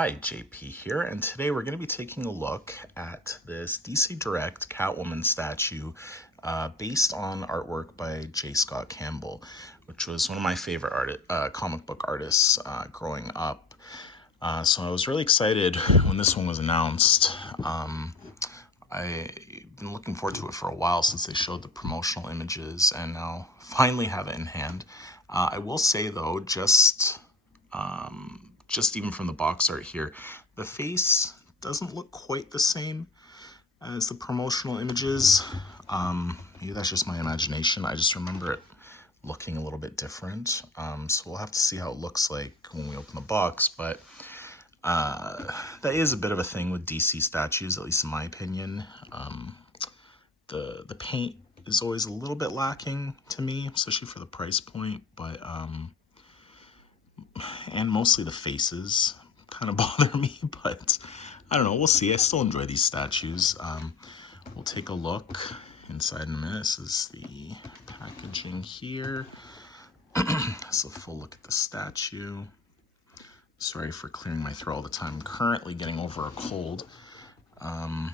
Hi, JP here, and today we're going to be taking a look at this DC Direct Catwoman statue based on artwork by J. Scott Campbell, which was one of my favorite comic book artists growing up. So I was really excited when this one was announced. I've been looking forward to it for a while since they showed the promotional images, and now finally have it in hand. I will say though, just even from the box art here, the face doesn't look quite the same as the promotional images. Maybe that's just my imagination. I just remember it looking a little bit different. So we'll have to see how it looks like when we open the box. But that is a bit of a thing with DC statues, at least in my opinion. The paint is always a little bit lacking to me, especially for the price point. But and mostly the faces kind of bother me, but I don't know, we'll see. I still enjoy these statues. We'll take a look inside in a minute. This is the packaging here. That's a full look at the statue. Sorry for clearing my throat all the time. I'm currently getting over a cold. And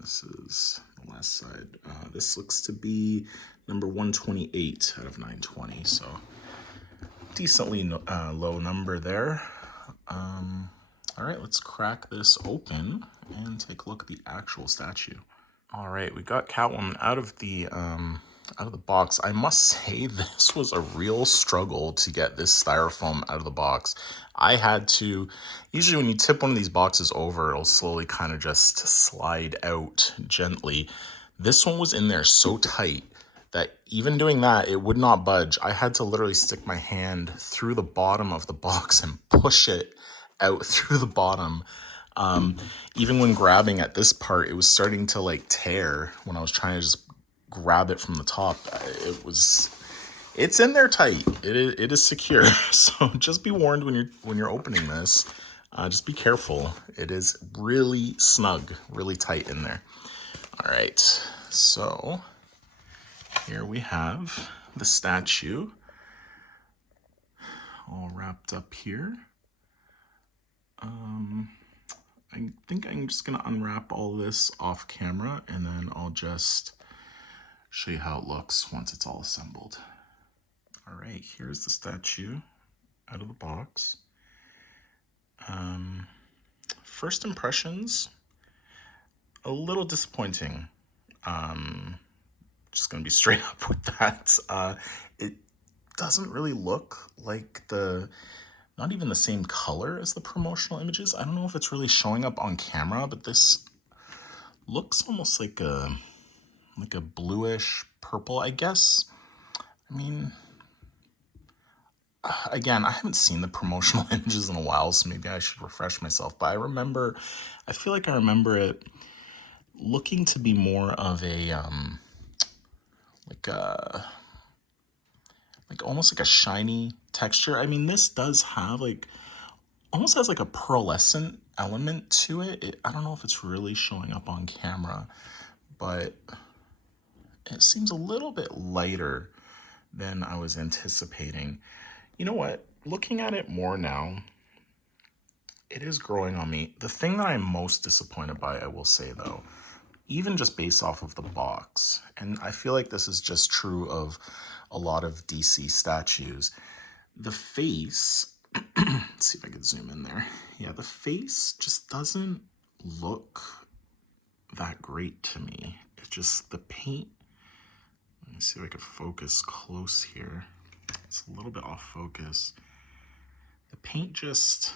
this is the last side. This looks to be number 128 out of 920, so decently low number there. All right, let's crack this open and take a look at the actual statue. All right, we got Catwoman out of the box. I must say this was a real struggle to get this styrofoam out of the box. I had to, usually when you tip one of these boxes over, it'll slowly kind of just slide out gently. This one was in there so tight that even doing that, it would not budge. I had to literally stick my hand through the bottom of the box and push it out through the bottom. Even when grabbing at this part, it was starting to like tear when I was trying to just grab it from the top. It's in there tight. It is secure. So just be warned when you're opening this. Just be careful. It is really snug, really tight in there. All right, so here we have the statue all wrapped up here. I think I'm just gonna unwrap all this off camera and then I'll just show you how it looks once it's all assembled. All right, here's the statue out of the box. First impressions, a little disappointing. Just gonna be straight up with that. It doesn't really look like not even the same color as the promotional images. I don't know if it's really showing up on camera, but this looks almost like a bluish purple, I guess. I mean, again, I haven't seen the promotional images in a while, so maybe I should refresh myself. But I feel like I remember it looking to be more of a almost like a shiny texture. I mean, this does have almost has like a pearlescent element to it. I don't know if it's really showing up on camera, but it seems a little bit lighter than I was anticipating. You know what? Looking at it more now, it is growing on me. The thing that I'm most disappointed by, I will say though, even just based off of the box, and I feel like this is just true of a lot of DC statues, the face, let's see if I can zoom in there. Yeah, the face just doesn't look that great to me. It's just the paint. Let me see if I can focus close here. It's a little bit off focus. The paint just,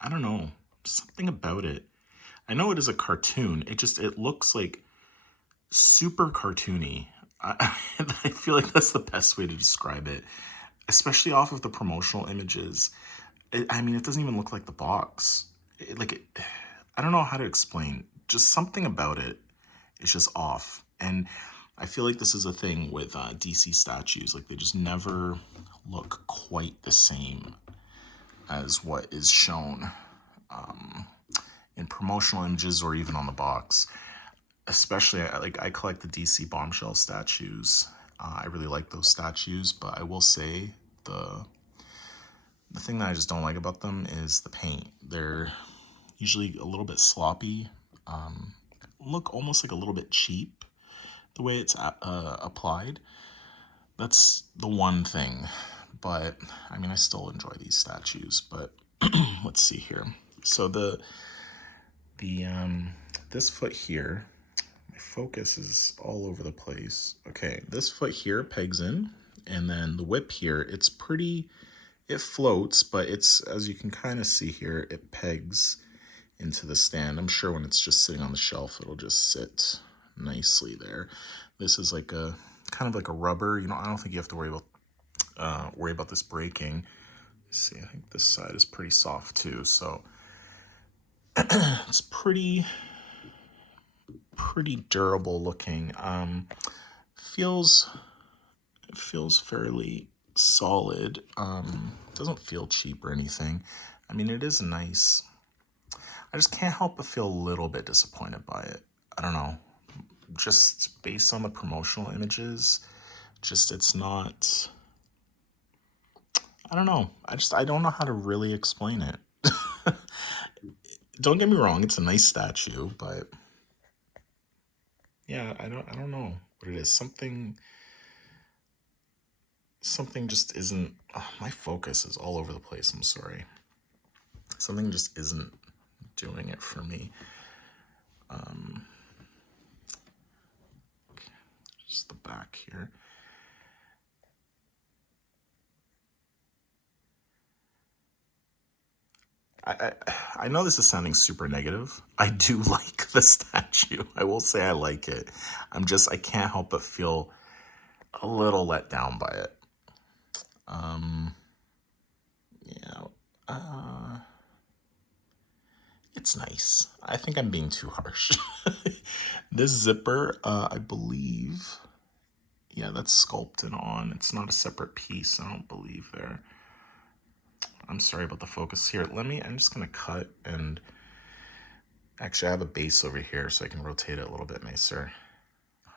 I don't know, something about it. I know it is a cartoon. It looks like super cartoony. I feel like that's the best way to describe it, especially off of the promotional images. I mean, it doesn't even look like the box. I don't know how to explain. Just something about it is just off. And I feel like this is a thing with DC statues. Like, they just never look quite the same as what is shown in promotional images or even on the box. Especially, I collect the DC Bombshell statues. I really like those statues, but I will say the thing that I just don't like about them is the paint. They're usually a little bit sloppy, look almost like a little bit cheap the way it's applied. That's the one thing, but I mean, I still enjoy these statues. But let's see here. So the this foot here, my focus is all over the place. Okay, this foot here pegs in, and then the whip here, it floats, but it's, as you can kind of see here, it pegs into the stand. I'm sure when it's just sitting on the shelf, it'll just sit nicely there. This is like a kind of like a rubber. You know, I don't think you have to worry about this breaking. Let's see, I think this side is pretty soft too, so it's pretty durable looking. It feels fairly solid. Doesn't feel cheap or anything. I mean, it is nice. I just can't help but feel a little bit disappointed by it. I don't know. Just based on the promotional images, just it's not. I don't know. I don't know how to really explain it. Don't get me wrong, it's a nice statue, but yeah, I don't know what it is. Something just isn't. My focus is all over the place. I'm sorry. Something just isn't doing it for me. Just the back here. I know this is sounding super negative. I do like the statue. I will say I like it. I can't help but feel a little let down by it. Yeah, it's nice. I think I'm being too harsh. This zipper, I believe, yeah, that's sculpted on. It's not a separate piece, I don't believe there. I'm sorry about the focus here. I'm just gonna cut and actually I have a base over here so I can rotate it a little bit nicer.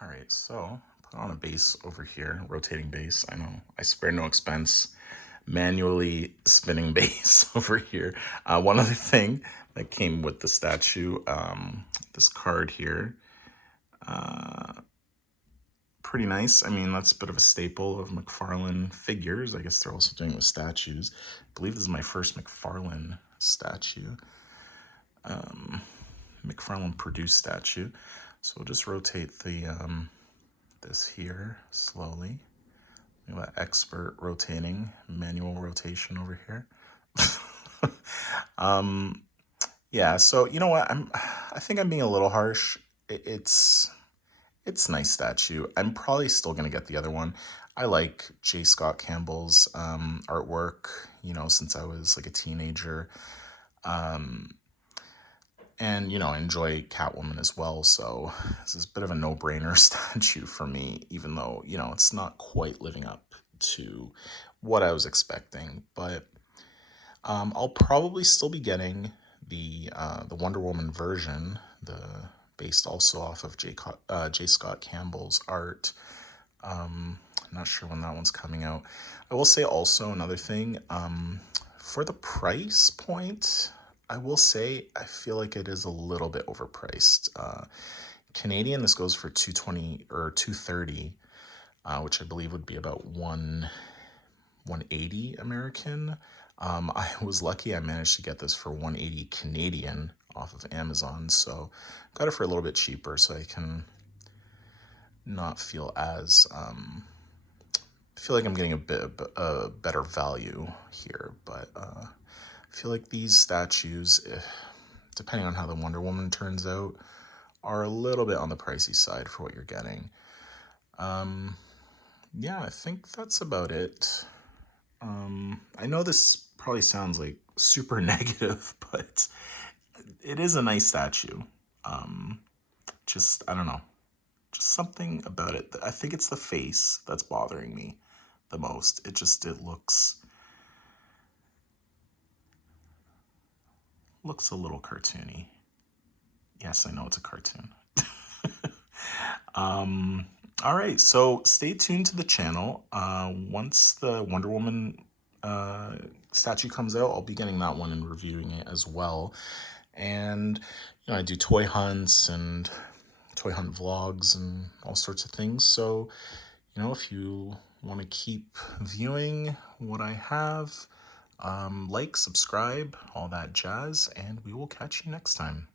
All right, so put on a base over here, rotating base. I know, I spare no expense. Manually spinning base over here. One other thing that came with the statue, this card here, pretty nice. I mean, that's a bit of a staple of McFarlane figures. I guess they're also doing it with statues. I believe this is my first McFarlane statue. McFarlane produced statue. So we'll just rotate the this here slowly. We have expert rotating, manual rotation over here. Yeah, so you know what? I think I'm being a little harsh. It's a nice statue. I'm probably still gonna get the other one. I like J. Scott Campbell's artwork, you know, since I was like a teenager. And, you know, I enjoy Catwoman as well, so this is a bit of a no-brainer statue for me, even though, you know, it's not quite living up to what I was expecting. But I'll probably still be getting the Wonder Woman version, based also off of J. Scott Campbell's art. I'm not sure when that one's coming out. I will say also another thing, for the price point, I will say I feel like it is a little bit overpriced. Canadian, this goes for $220 or $230, which I believe would be about 180 American. I was lucky I managed to get this for 180 Canadian off of Amazon, so got it for a little bit cheaper so I can not feel as feel like I'm getting a better value here. But I feel like these statues, depending on how the Wonder Woman turns out, are a little bit on the pricey side for what you're getting. Yeah, I think that's about it. I know this probably sounds like super negative, but it is a nice statue. Just, I don't know, just something about it. I think it's the face that's bothering me the most. It looks a little cartoony. Yes, I know it's a cartoon. All right, so stay tuned to the channel. Once the Wonder Woman statue comes out, I'll be getting that one and reviewing it as well. And, I do toy hunts and toy hunt vlogs and all sorts of things. So, if you want to keep viewing what I have, like, subscribe, all that jazz, and we will catch you next time.